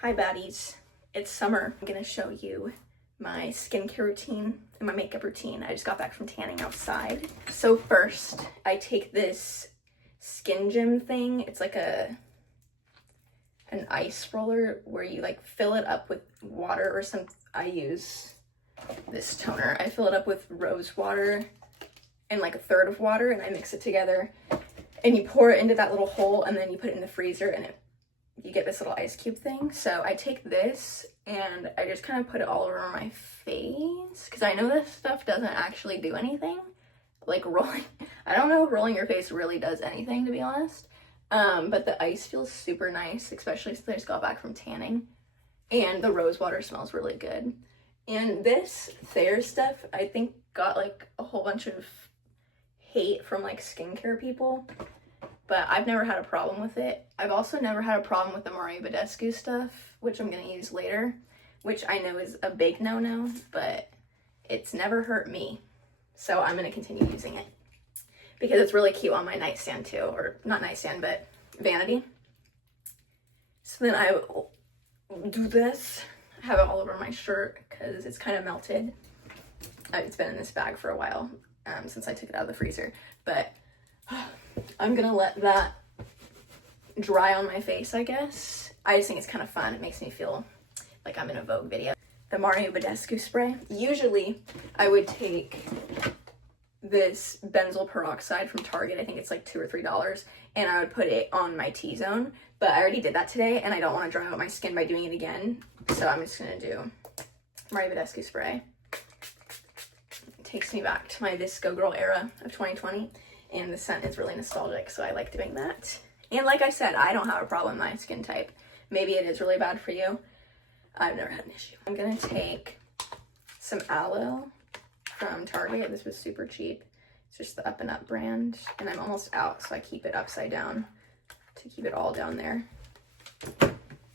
Hi baddies, it's summer. I'm gonna show you my skincare routine and my makeup routine. I just got back from tanning outside. So first, I take this Skin Gym thing. It's like an ice roller where you like fill it up with water or some. I use this toner. I fill it up with rose water and like a third of water, and I mix it together. And you pour it into that little hole, and then you put it in the freezer, and you get this little ice cube thing. So I take this and I just kind of put it all over my face because I know this stuff doesn't actually do anything. Like rolling, I don't know if rolling your face really does anything, to be honest. But the ice feels super nice, especially since I just got back from tanning. And the rose water smells really good. And this Thayer stuff, I think, got like a whole bunch of hate from like skincare people, but I've never had a problem with it. I've also never had a problem with the Mario Badescu stuff, which I'm gonna use later, which I know is a big no-no, but it's never hurt me. So I'm gonna continue using it because it's really cute on my nightstand too, or not nightstand, but vanity. So then I do this, have it all over my shirt because it's kind of melted. It's been in this bag for a while since I took it out of the freezer, but I'm gonna let that dry on my face, I guess. I just think it's kind of fun. It makes me feel like I'm in a Vogue video. The Mario Badescu spray. Usually I would take this benzoyl peroxide from Target. I think it's like $2 or $3, and I would put it on my T-zone, but I already did that today and I don't want to dry out my skin by doing it again. So I'm just gonna do Mario Badescu spray. It takes me back to my Visco Girl era of 2020. And the scent is really nostalgic, so I like doing that. And like I said, I don't have a problem with my skin type. Maybe it is really bad for you. I've never had an issue. I'm gonna take some aloe from Target. This was super cheap. It's just the Up and Up brand. And I'm almost out, so I keep it upside down to keep it all down there.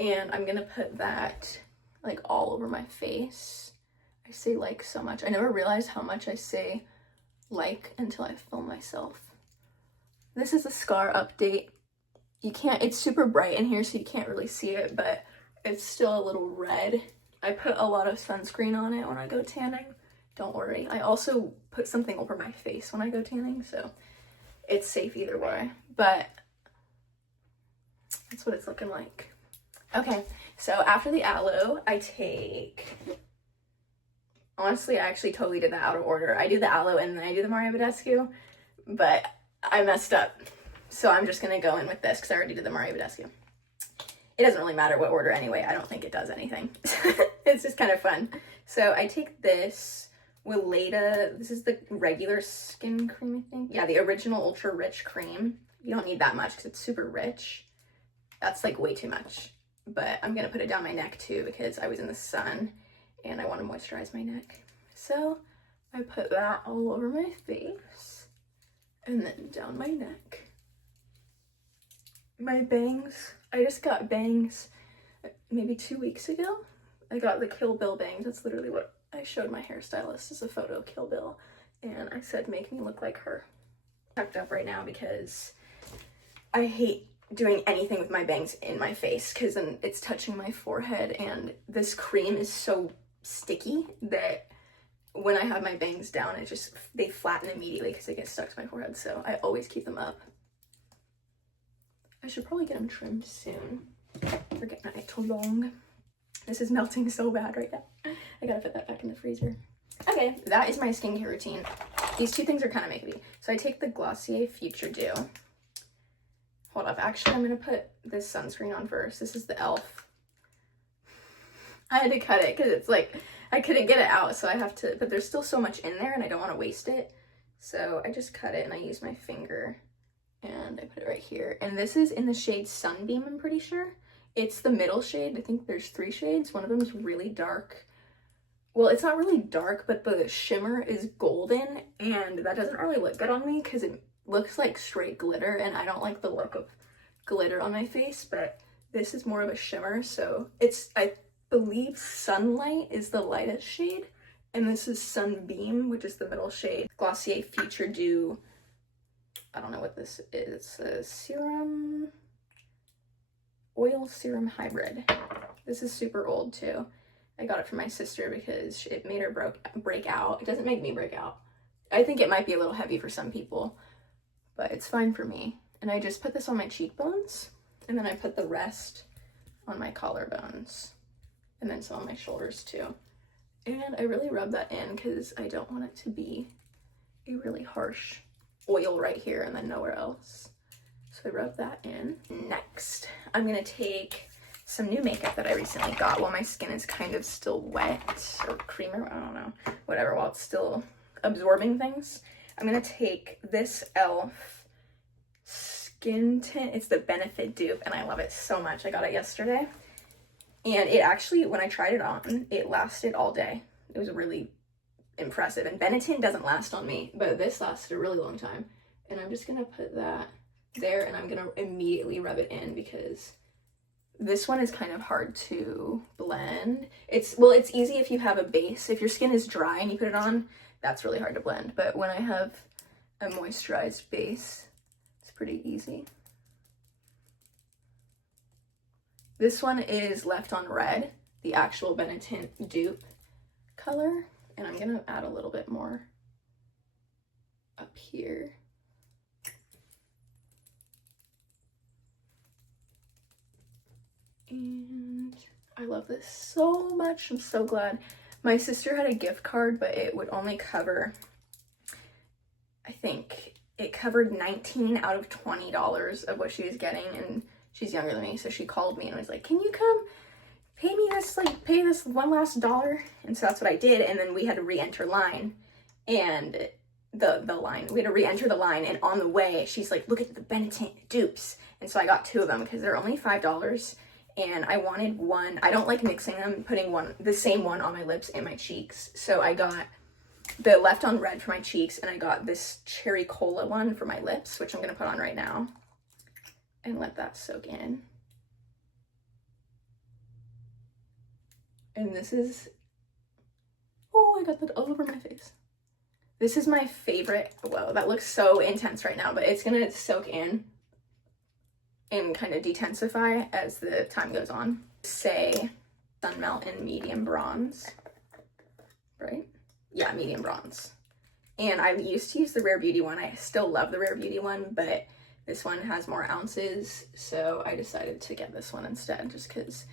And I'm gonna put that like all over my face. I say like so much. I never realized how much I say like until I film myself. This is a scar update. You can't, it's super bright in here so you can't really see it, but it's still a little red. I put a lot of sunscreen on it when I go tanning. Don't worry. I also put something over my face when I go tanning, so it's safe either way. But that's what it's looking like. Okay, so after the aloe, I take... Honestly, I actually totally did that out of order. I do the aloe and then I do the Mario Badescu, but I messed up. So I'm just gonna go in with this because I already did the Mario Badescu. It doesn't really matter what order anyway. I don't think it does anything. It's just kind of fun. So I take this Weleda. This is the regular skin cream, I think. Yeah, the original ultra rich cream. You don't need that much because it's super rich. That's like way too much. But I'm gonna put it down my neck too because I was in the sun and I want to moisturize my neck. So I put that all over my face and then down my neck. My bangs, I just got bangs maybe 2 weeks ago. I got the Kill Bill bangs. That's literally what I showed my hairstylist as a photo of Kill Bill. And I said, make me look like her. Tucked up right now because I hate doing anything with my bangs in my face because then it's touching my forehead, and this cream is so sticky that when I have my bangs down, they flatten immediately because they get stuck to my forehead. So I always keep them up. I should probably get them trimmed soon. They're getting a bit too long. This is melting so bad right now. I gotta put that back in the freezer. Okay, that is my skincare routine. These two things are kind of making me. So I take the Glossier Future Dew. Hold up, actually I'm gonna put this sunscreen on first. This is the e.l.f. I had to cut it because it's like, I couldn't get it out, so I have to, but there's still so much in there and I don't want to waste it. So I just cut it and I use my finger and I put it right here. And this is in the shade Sunbeam, I'm pretty sure. It's the middle shade. I think there's 3 shades. One of them is really dark. Well, it's not really dark, but the shimmer is golden, and that doesn't really look good on me because it looks like straight glitter, and I don't like the look of glitter on my face, but this is more of a shimmer. So it's, I believe Sunlight is the lightest shade, and this is Sunbeam, which is the middle shade. Glossier Future Dew, I don't know what this is. It's a serum, oil serum hybrid. This is super old too. I got it from my sister because it made her break out. It doesn't make me break out. I think it might be a little heavy for some people, but it's fine for me. And I just put this on my cheekbones, and then I put the rest on my collarbones, and then some on my shoulders too. And I really rub that in because I don't want it to be a really harsh oil right here and then nowhere else. So I rub that in. Next, I'm gonna take some new makeup that I recently got while my skin is kind of still wet or creamer, I don't know, whatever, while it's still absorbing things. I'm gonna take this e.l.f. skin tint. It's the Benefit dupe, and I love it so much. I got it yesterday. And it actually, when I tried it on, it lasted all day. It was really impressive. And Benetint doesn't last on me, but this lasted a really long time. And I'm just gonna put that there, and I'm gonna immediately rub it in because this one is kind of hard to blend. It's easy if you have a base. If your skin is dry and you put it on, that's really hard to blend. But when I have a moisturized base, it's pretty easy. This one is Left on Red, the actual Benetint dupe color, and I'm gonna add a little bit more up here. And I love this so much. I'm so glad. My sister had a gift card, but it would only cover, I think it covered $19 out of $20 of what she was getting, and she's younger than me, so she called me and was like, can you come pay me this, like, pay this one last dollar? And so that's what I did, and then we had to re-enter line, and we had to re-enter the line, and on the way, she's like, look at the Benetint dupes. And so I got 2 of them because they're only $5, and I wanted one. I don't like mixing them, putting the same one on my lips and my cheeks. So I got the Left on Red for my cheeks, and I got this Cherry Cola one for my lips, which I'm gonna put on right now and let that soak in. And this is, oh, I got that all over my face. This is my favorite. Whoa, that looks so intense right now, but it's gonna soak in and kind of detensify as the time goes on. Say Sun Melt in medium bronze, right? Yeah, medium bronze. And I used to use the Rare Beauty one. I still love the Rare Beauty one, but this one has more ounces, so I decided to get this one instead, just because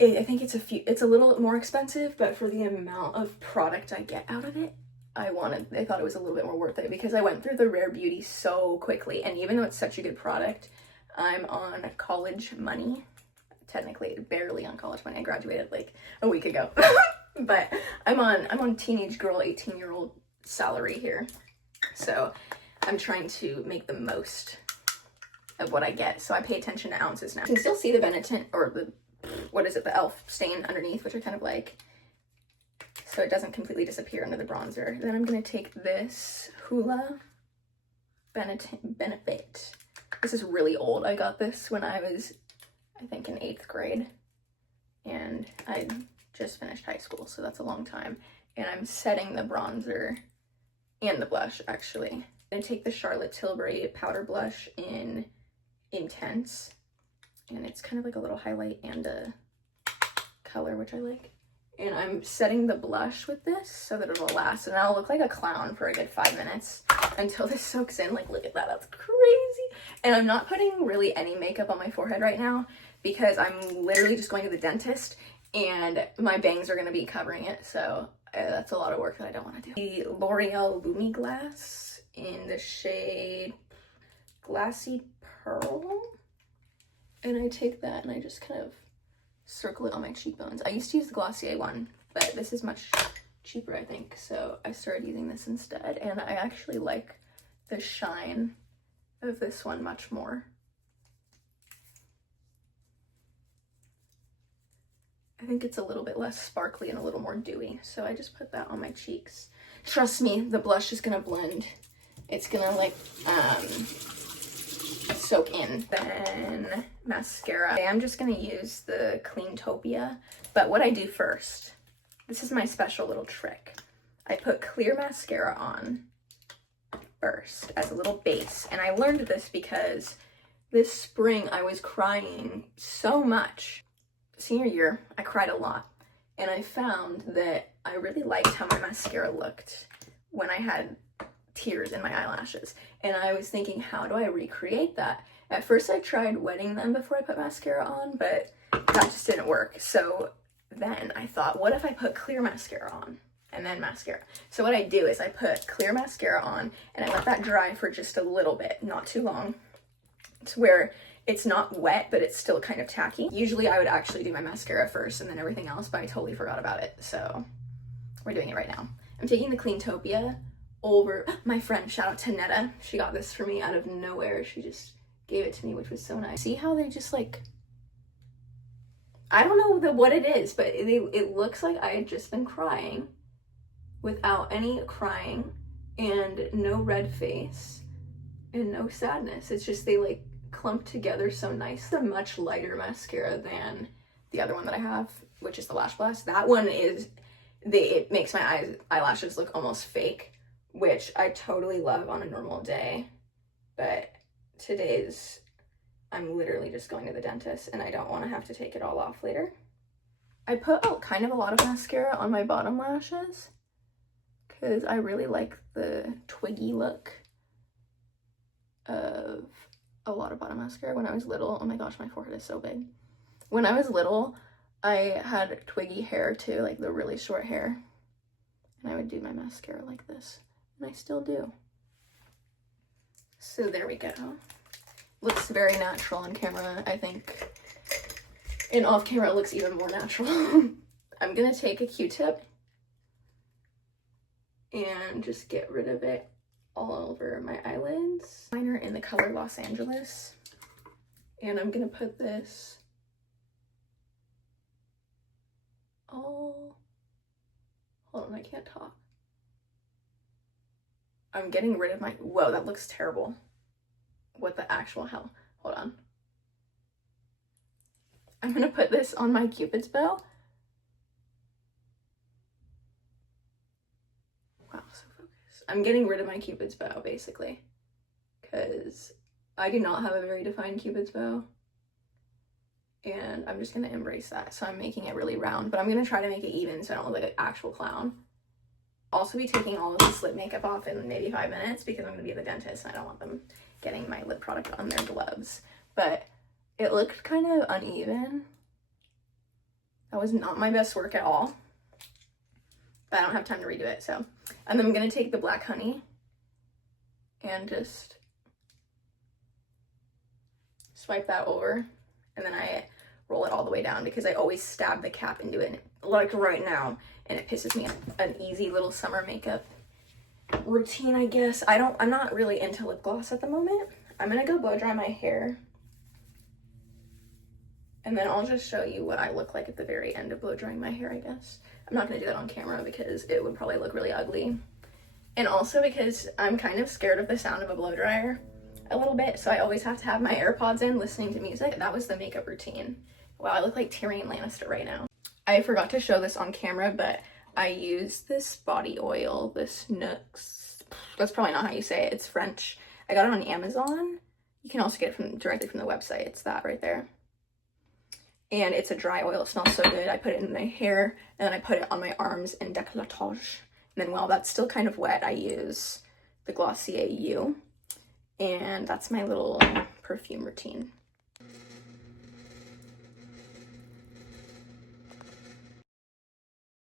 I think it's a little more expensive, but for the amount of product I get out of it, I thought it was a little bit more worth it, because I went through the Rare Beauty so quickly, and even though it's such a good product, I'm on college money. Technically, barely on college money. I graduated like a week ago, but I'm on teenage girl, 18-year-old salary here, so I'm trying to make the most of what I get, so I pay attention to ounces now. You can still see the Benetint, or the, what is it, the e.l.f. stain underneath, which I kind of like, so it doesn't completely disappear under the bronzer. Then I'm going to take this Hoola Benefit. This is really old. I got this when I was, I think, in 8th grade, and I just finished high school, so that's a long time. And I'm setting the bronzer and the blush, actually. I'm gonna take the Charlotte Tilbury powder blush in Intense, and it's kind of like a little highlight and a color, which I like. And I'm setting the blush with this so that it'll last, and I'll look like a clown for a good 5 minutes until this soaks in. Like, look at that, that's crazy. And I'm not putting really any makeup on my forehead right now because I'm literally just going to the dentist, and my bangs are gonna be covering it, so that's a lot of work that I don't want to do. The L'Oreal Lumi Glass in the shade Glassy Pearl, and I take that and I just kind of circle it on my cheekbones. I used to use the Glossier one, but this is much cheaper, I think, so I started using this instead, and I actually like the shine of this one much more. I think it's a little bit less sparkly and a little more dewy, so I just put that on my cheeks. Trust me, the blush is gonna blend. It's gonna like soak in. Then mascara. I'm just gonna use the Cleantopia, but what I do first, this is my special little trick. I put clear mascara on first as a little base, and I learned this because this spring I was crying so much. senior year, I cried a lot, and I found that I really liked how my mascara looked when I had tears in my eyelashes. And I was thinking, how do I recreate that? At first I tried wetting them before I put mascara on, but that just didn't work. So then I thought, what if I put clear mascara on and then mascara? So what I do is I put clear mascara on and I let that dry for just a little bit, not too long, to where it's not wet, but it's still kind of tacky. Usually I would actually do my mascara first and then everything else, but I totally forgot about it. So we're doing it right now. I'm taking the Cleantopia over my friend, shout out to Netta. She got this for me out of nowhere. She just gave it to me, which was so nice. See how they just like, I don't know what it is, but it looks like I had just been crying without any crying and no red face and no sadness. It's just they like clump together so nice. It's a much lighter mascara than the other one that I have, which is the Lash Blast. That one is, it makes my eyelashes look almost fake, which I totally love on a normal day. But today's, I'm literally just going to the dentist and I don't want to have to take it all off later. I put kind of a lot of mascara on my bottom lashes because I really like the twiggy look of a lot of bottom mascara. When I was little, oh my gosh, my forehead is so big. When I was little, I had twiggy hair too, like the really short hair. And I would do my mascara like this, and I still do. So there we go. Looks very natural on camera, I think. And off camera, it looks even more natural. I'm gonna take a Q-tip and just get rid of it all over my eyelids. Liner in the color Los Angeles. And I'm gonna put this all, hold on, I can't talk. I'm getting rid of my, whoa, that looks terrible. What the actual hell? Hold on. I'm gonna put this on my Cupid's bow. Wow, so focused. I'm getting rid of my Cupid's bow, basically, because I do not have a very defined Cupid's bow. And I'm just gonna embrace that. So I'm making it really round, but I'm gonna try to make it even so I don't look like an actual clown. Also be taking all of this lip makeup off in maybe 5 minutes because I'm gonna be at the dentist and I don't want them getting my lip product on their gloves. But it looked kind of uneven. That was not my best work at all. But I don't have time to redo it, so. And then I'm gonna take the Black Honey and just swipe that over. And then I roll it all the way down because I always stab the cap into it, like right now, and it pisses me off. An easy little summer makeup routine, I guess. I'm not really into lip gloss at the moment. I'm gonna go blow dry my hair, and then I'll just show you what I look like at the very end of blow drying my hair, I guess. I'm not gonna do that on camera because it would probably look really ugly. And also because I'm kind of scared of the sound of a blow dryer a little bit, so I always have to have my AirPods in listening to music. That was the makeup routine. Wow, I look like Tyrion Lannister right now. I forgot to show this on camera, but I use this body oil, this Nux. That's probably not how you say it. It's French. I got it on Amazon. You can also get it directly from the website. It's that right there. And it's a dry oil. It smells so good. I put it in my hair, and then I put it on my arms in décolletage. And then while that's still kind of wet, I use the Glossier U. And that's my little perfume routine.